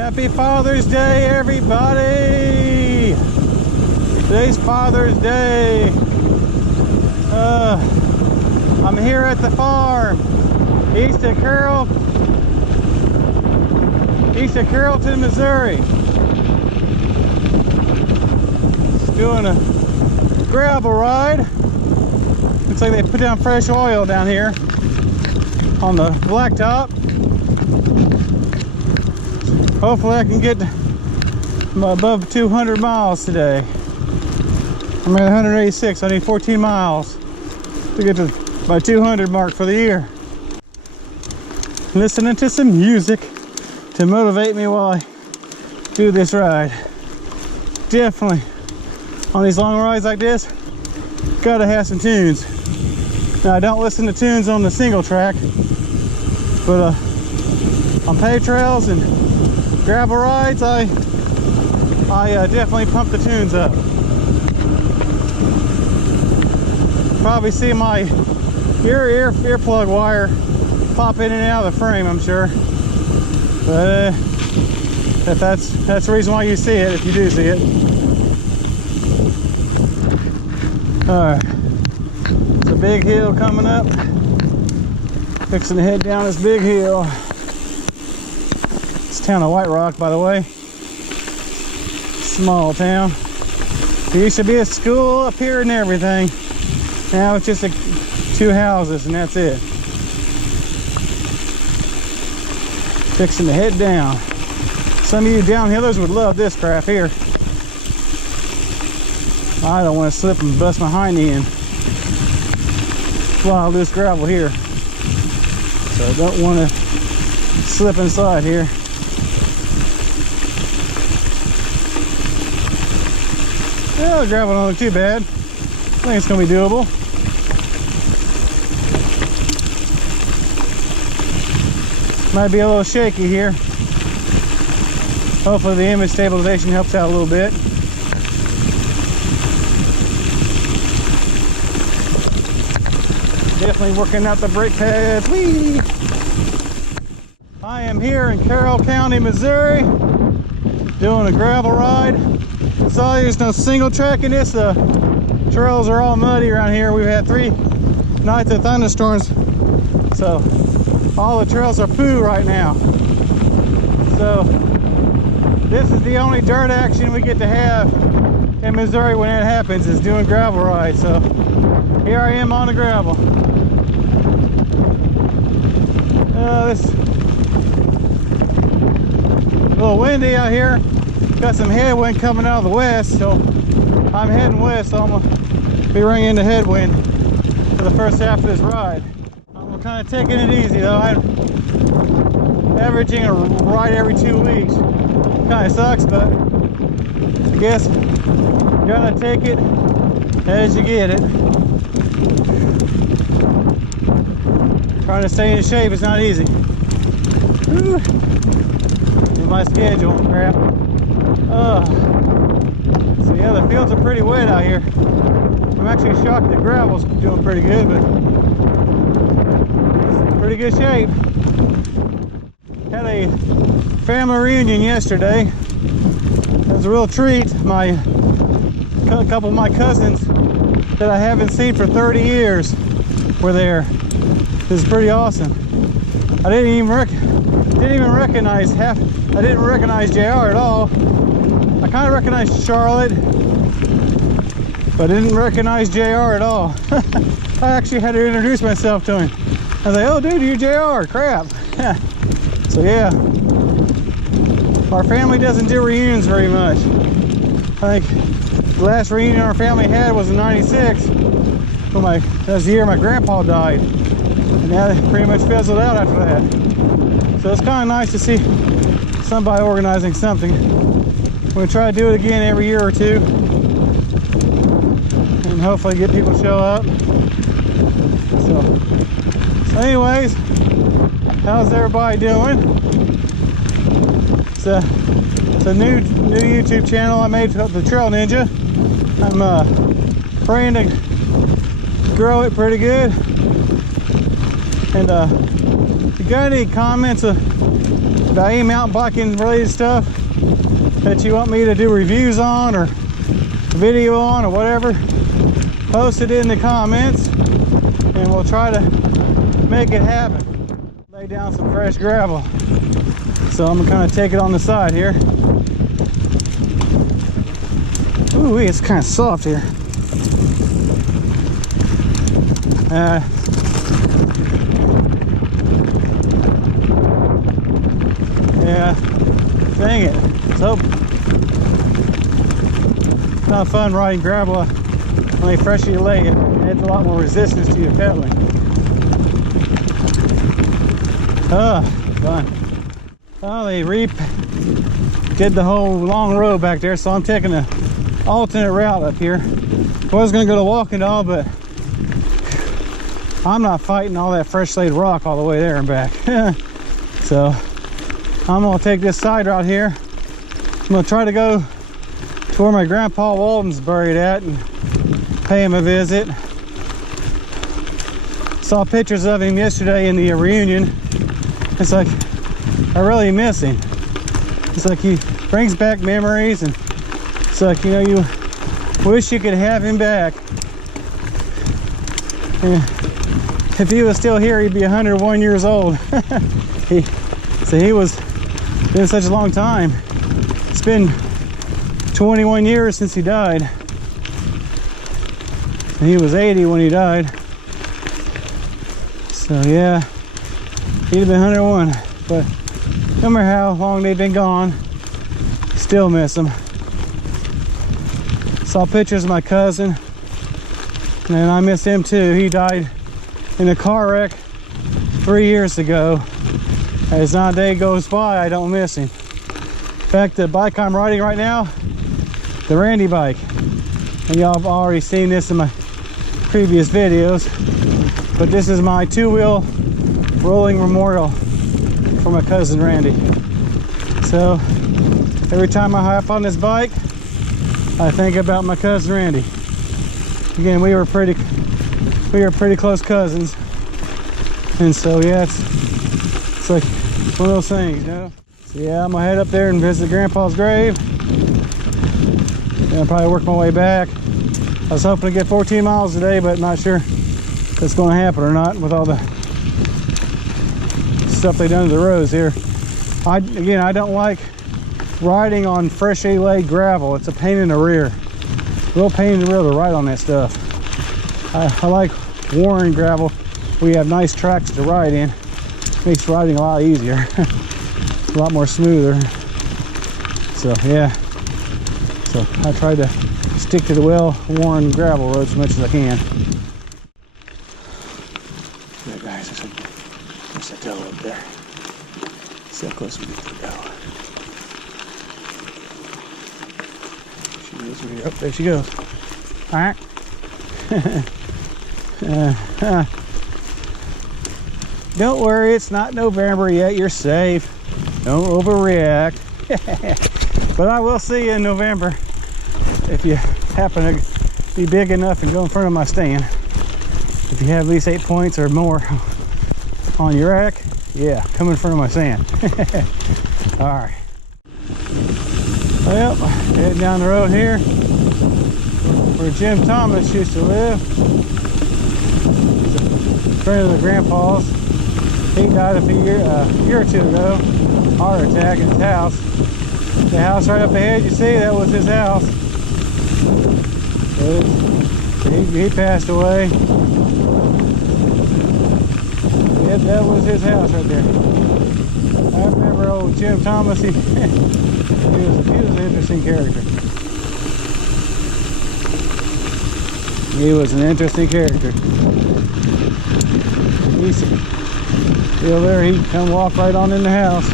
Happy Father's Day, everybody! Today's Father's Day. I'm here at the farm, east of Carrollton, Missouri. Just doing a gravel ride. Looks like they put down fresh oil down here on the blacktop. Hopefully I can get above 200 miles today. I'm at 186. I need 14 miles to get to my 200 mark for the year. Listening to some music to motivate me while I do this ride. Definitely on these long rides like this, gotta have some tunes. Now I don't listen to tunes on the single track, but on paved trails and gravel rides, I definitely pump the tunes up. Probably see my earplug wire pop in and out of the frame, I'm sure. But that's the reason why you see it, if you do see it. Alright, it's a big hill coming up. Fixing to head down this big hill. It's town of White Rock, by the way. Small town. There used to be a school up here and everything. Now it's just two houses and that's it. Fixing to head down. Some of you downhillers would love this crap here. I don't want to slip and bust my hind end while loose gravel here. So I don't want to slip inside here. Well, the gravel don't look too bad. I think it's going to be doable. Might be a little shaky here. Hopefully the image stabilization helps out a little bit. Definitely working out the brake pads. Whee! I am here in Carroll County, Missouri, doing a gravel ride. Sorry, there's no single track in this. The trails are all muddy around here. We've had 3 nights of thunderstorms, so all the trails are poo right now. So this is the only dirt action we get to have in Missouri when that happens, is doing gravel rides. So here I am on the gravel. It's a little windy out here. Got some headwind coming out of the west, so I'm heading west, so I'm gonna be running into headwind for the first half of this ride. I'm kind of taking it easy though. I'm averaging a ride every 2 weeks. Kind of sucks, but I guess you gotta take it as you get it. Trying to stay in shape is not easy. Whew. In my schedule, crap. So yeah, the fields are pretty wet out here. I'm actually shocked the gravel's doing pretty good, but it's in pretty good shape. Had a family reunion yesterday. It was a real treat. A couple of my cousins that I haven't seen for 30 years were there. It was pretty awesome. I didn't even recognize I didn't recognize JR at all. I kind of recognized Charlotte, but I didn't recognize JR at all. I actually had to introduce myself to him. I was like, oh dude, you're JR, crap. So yeah, our family doesn't do reunions very much. I think the last reunion our family had was in '96. That was the year my grandpa died. And now it pretty much fizzled out after that. So it's kind of nice to see somebody organizing something. We're going to try to do it again every year or two. And hopefully get people to show up. So anyways, how's everybody doing? It's a new YouTube channel I made, the Trail Ninja. I'm praying to grow it pretty good. And if you got any comments about got any mountain biking related stuff that you want me to do reviews on or a video on or whatever, post it in the comments and we'll try to make it happen. Lay down some fresh gravel. So I'm gonna kind of take it on the side here. Ooh, it's kind of soft here. Yeah, dang it. So not fun riding gravel when you freshly lay it. It adds a lot more resistance to your pedaling. Fun. Well, they did the whole long road back there, so I'm taking an alternate route up here. I was gonna go to Walking Dog, but I'm not fighting all that fresh laid rock all the way there and back. So I'm gonna take this side route here. I'm gonna try to go to where my grandpa Walton's buried at and pay him a visit. Saw pictures of him yesterday in the reunion. It's like I really miss him. It's like he brings back memories, and it's like, you know, you wish you could have him back. And if he was still here, he'd be 101 years old. He was been such a long time. It's been 21 years since he died. And he was 80 when he died. So yeah, he'd have been 101. But no matter how long they've been gone, still miss them. Saw pictures of my cousin, and I miss him too. He died in a car wreck 3 years ago. As not a day goes by, I don't miss him. In fact, the bike I'm riding right now, the Randy bike, and y'all have already seen this in my previous videos, but this is my two-wheel rolling memorial for my cousin Randy. So every time I hop on this bike, I think about my cousin Randy. Again, we were pretty close cousins, and so yeah, it's like one of those things, you know. So yeah, I'm gonna head up there and visit Grandpa's grave, and I'll probably work my way back. I was hoping to get 14 miles today, but not sure if it's going to happen or not with all the stuff they done to the roads here. Again, I don't like riding on freshly laid gravel. It's a pain in the rear. Real pain in the rear to ride on that stuff. I like worn gravel. We have nice tracks to ride in. Makes riding a lot easier. A lot more smoother. So yeah. So I try to stick to the well-worn gravel roads as much as I can. There, guys, there's a doe up there. See how close we get to the doe. She goes over here. Oh, there she goes. All right. Don't worry, it's not November yet. You're safe. Don't overreact. But I will see you in November if you happen to be big enough and go in front of my stand. If you have at least 8 points or more on your rack, yeah, come in front of my stand. All right. Well, heading down the road here where Jim Thomas used to live. A friend of the grandpa's. He died a year or two ago, heart attack in his house. The house right up ahead, you see, that was his house. He passed away. Yeah, that was his house right there. I remember old Jim Thomas. He was an interesting character. He was an interesting character. He's still there. He'd come walk right on in the house.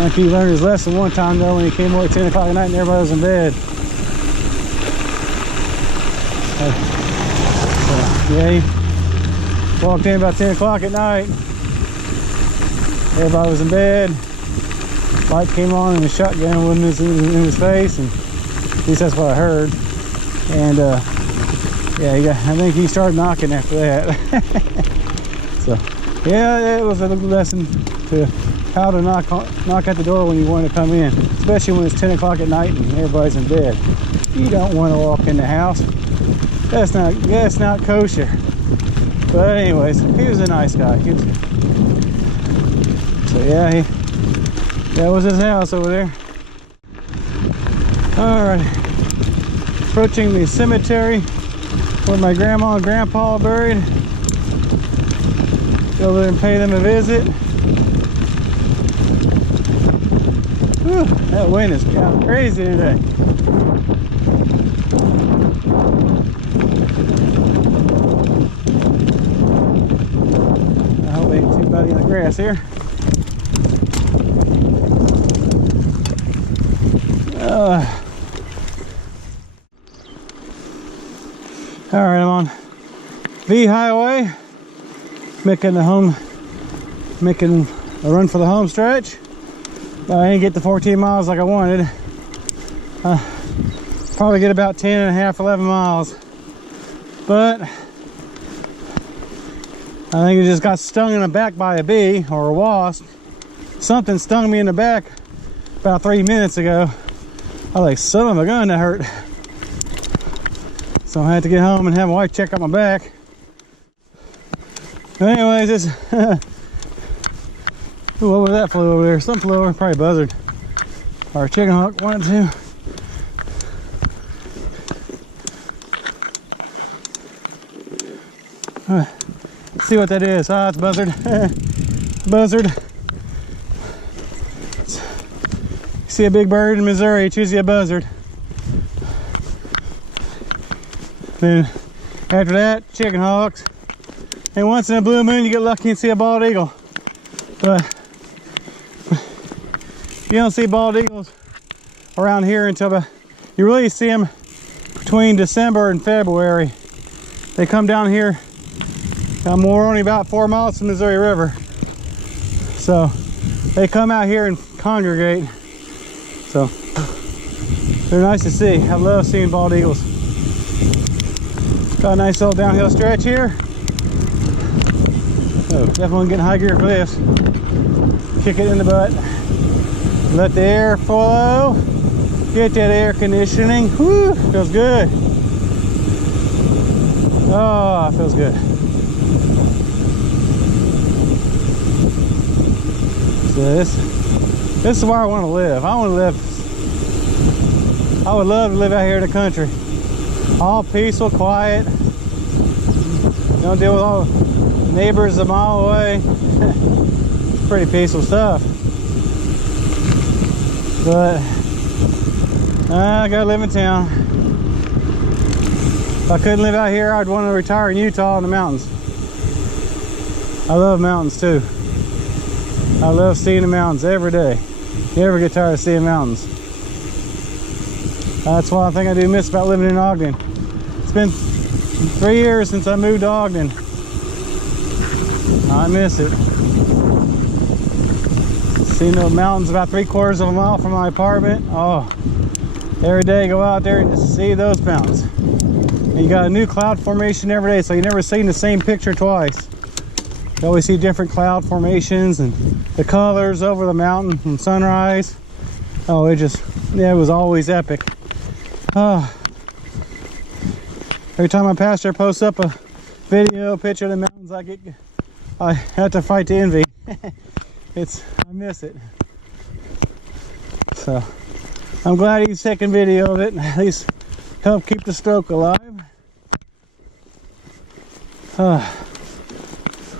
I think he learned his lesson one time though when he came over at 10 o'clock at night and everybody was in bed. Yeah, he walked in about 10 o'clock at night. Everybody was in bed. Light came on and the shotgun was in his face, and at least that's what I heard. And yeah, I think he started knocking after that. So yeah, it was a lesson to how to knock at the door when you want to come in, especially when it's 10 o'clock at night and everybody's in bed. You don't want to walk in the house. That's not kosher. But anyways, he was a nice guy. So yeah, that was his house over there. All right, approaching the cemetery where my grandma and grandpa are buried. Go over there and pay them a visit. Whew, that wind is kind of crazy today. I hope ain't too muddy in the grass here. All right, I'm on V Highway, making a run for the home stretch. I didn't get the 14 miles like I wanted. Probably get about 10 and a half, 11 miles. But I think it just got stung in the back by a bee or a wasp. Something stung me in the back about 3 minutes ago. I was like, son of a gun, that hurt. So I had to get home and have my wife check out my back. But anyways, this ooh, what was that flew over there? Something flew over, probably a buzzard. Or a chicken hawk, one or two. Let's see what that is. Ah, it's buzzard. Buzzard. See a big bird in Missouri, it's usually a buzzard. Then after that, chicken hawks. And once in a blue moon, you get lucky and see a bald eagle. But you don't see bald eagles around here until you really see them between December and February. They come down here. We're only about 4 miles from the Missouri River. So they come out here and congregate. So they're nice to see. I love seeing bald eagles. Got a nice little downhill stretch here. Oh, definitely getting high gear for this. Kick it in the butt. Let the air flow. Get that air conditioning. Whew, feels good. Oh, feels good. So this is where I want to live. I would love to live out here in the country. All peaceful, quiet. Don't deal with all neighbors a mile away. It's pretty peaceful stuff. But I gotta live in town. If I couldn't live out here, I'd want to retire in Utah in the mountains. I love mountains too. I love seeing the mountains every day. You never get tired of seeing mountains. That's one thing I do miss about living in Ogden. It's been 3 years since I moved to Ogden. I miss it. Seeing the mountains about 3/4 of a mile from my apartment. Oh, every day go out there and just see those mountains. And you got a new cloud formation every day, so you never seen the same picture twice. You always see different cloud formations and the colors over the mountain from sunrise. Oh, it was always epic. Every time my pastor posts up a video, picture of the mountains, I have to fight the envy. I miss it. So I'm glad he's taking video of it and at least help keep the stroke alive.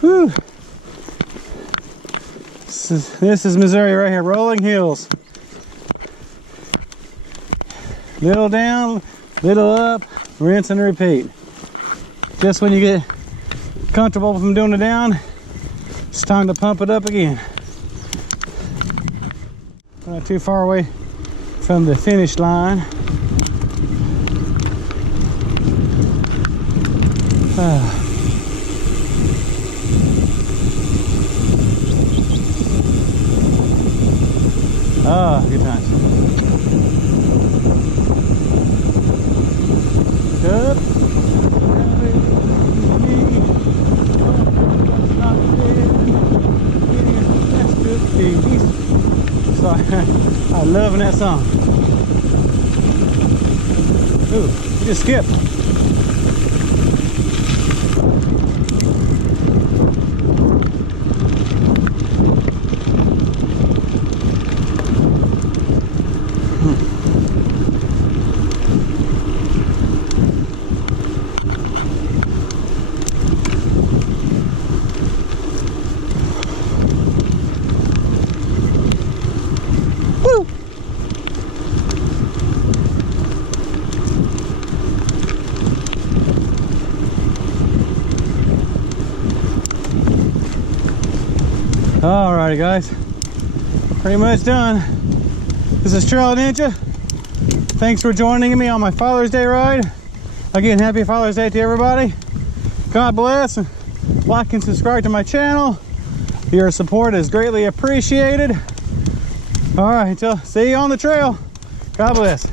Whew. This is Missouri right here, rolling hills. Little down, little up, rinse and repeat. Just when you get comfortable from doing it down, it's time to pump it up again. Not too far away from the finish line. Good times. Good. peace. So I'm loving that song. Ooh, you just skipped. Alrighty guys, pretty much done. This is Trail Ninja. Thanks for joining me on my Father's Day ride. Again, happy Father's Day to everybody. God bless. Like and subscribe to my channel. Your support is greatly appreciated. Alright, see you on the trail. God bless.